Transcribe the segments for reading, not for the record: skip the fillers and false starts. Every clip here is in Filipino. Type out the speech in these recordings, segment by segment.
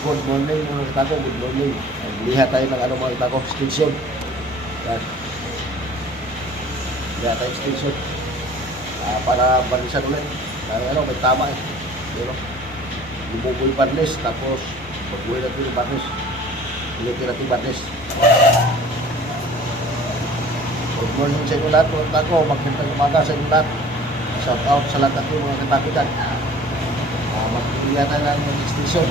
Good morning mga katako, good morning. Liha tayo ng ano mga katako, extension. Yan. Liha tayo extension. Para balisan ulit. Ano, may tama eh. Diba? Lumubo yung barnes, tapos magbuhay natin yung barnes. Ulitin natin yung barnes. Good morning sa inyo lahat mga katako. Magandang umaga sa inyo lahat. Shout out sa lahat natin mga katako dyan. Magpilihan tayo ng extension.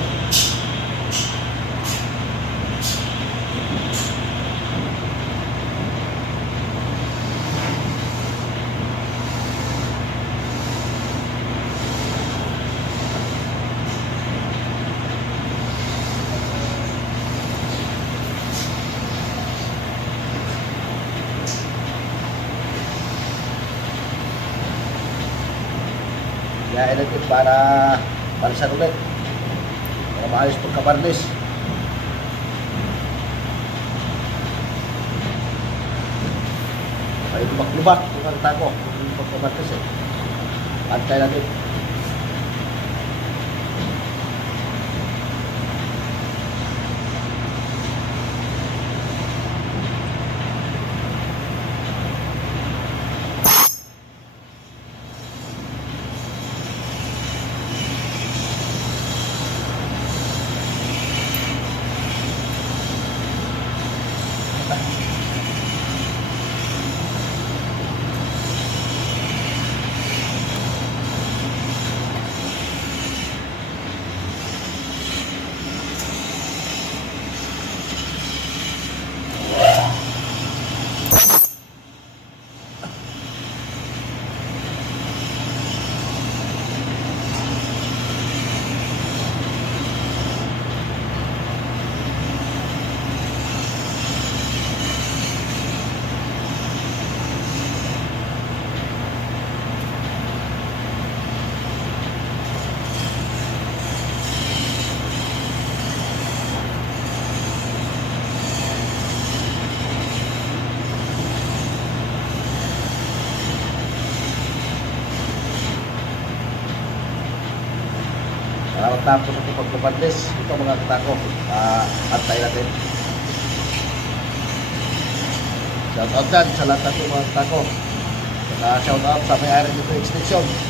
Kaya natin para sa ulit. Para maayos pagkabarnis. Ay lubak-lubak kung ang tako. Kung pagkabarnis eh. Pantay natin. Tapos ito pagkabarnis, ito mga katako, antay natin. Shout out dyan sa lahat natin mga katako. Shout out sa may-ari dito extension.